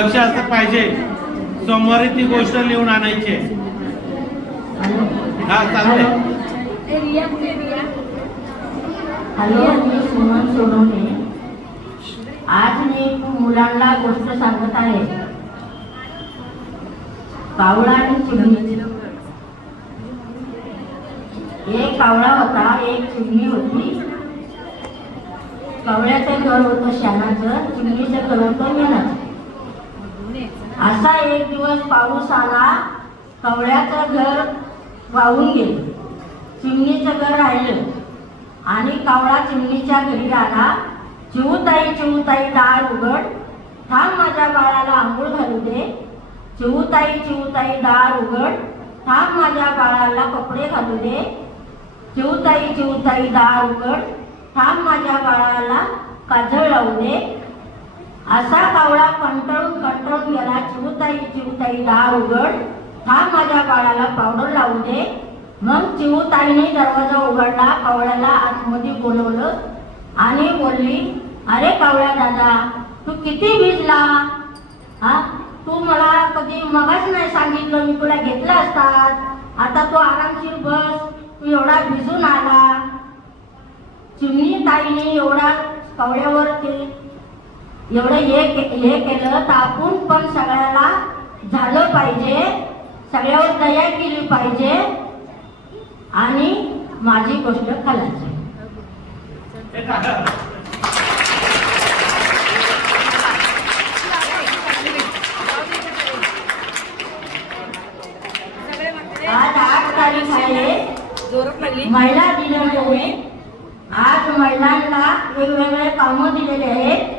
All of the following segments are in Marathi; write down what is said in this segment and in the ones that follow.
लक्ष असं पाहिजे, सोमवारी ती गोष्ट लिहून आणायची आहे. हा चालतंय. हॅलो, मी सुमन सोनवणे. आज मी मुलांना गोष्ट सांगत आहे. कावळा आणि चिमणी. एक कावळा होता, एक चिमणी होती. कावळ्याचं घर होतं शेणाचं, चिमणीचं घर होतं मेणाचं. असा एक दिवस पाऊस आला, कावळ्याचं घर वाहून गेलं, चिमणीचं घर राहिलं. आणि कावळा चिमणीच्या घरी आला. चिवताई चिवताई दार उघड, थांब माझ्या बाळाला आंघोळ घालू दे. चिवताई चिवताई दार उघड, थांब माझ्या बाळाला कपडे घालू दे. चिवताई चिवताई दार उघड, थांब माझ्या बाळाला काजळ लावू दे. असा कावळा कंटाळून कंटाळून गेला. चिवताई चिवताई दार उघड, थांब माझ्या बाळाला पावडर लावू दे. मग चिवताईने दरवाजा उघडला, कावळ्याला आतमध्ये बोलवलं आणि बोलली, अरे कावळ्या दादा, तू किती भिजला? तू मला कधी मगाच नाही सांगितलं, मी तुला घेतला असतात. आता तू आरामशीर बस, तू एवढा भिजून आला. चिमणी ताईने एवढा कावळ्यावर एवढं हे केलं तर आपण पण सगळ्याला झालं पाहिजे, सगळ्यावर दया केली पाहिजे आणि माझी गोष्ट खालायची. आज 8 तारीख आहे, महिला दिनानिमित्त. आज महिलांना वेगवेगळे कामं दिलेले आहेत.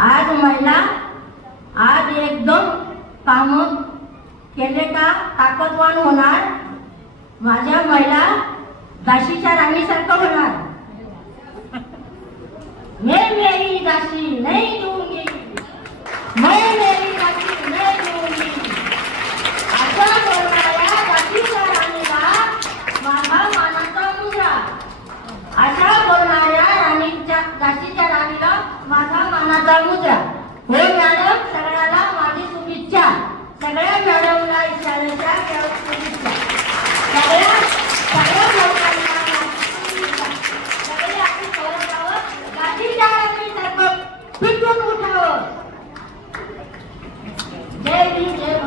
आज महिला आज एकदम कामं केले का ताकदवान होणार. माझ्या महिला दासीच्या राणीसारखं होणार. मैं मेरी दासी नहीं दूंगी, मैं मेरी दासी नहीं दूंगी. असं बोलणाऱ्या दासीच्या राणीला माझा मानाचा मुजरा. अशा बोलणाऱ्या दासीच्या राणीला माझा मानाचा मुजरा. हो मॅडम, सगळ्याला माझी शुभेच्छा. सगळ्या मॅडमला शाळेच्या शुभेच्छा. सगळ्या लोकांना सगळे आपण करत आहोत. दासीच्या राणीसारखं पिटून उठावं. जय भीम, जय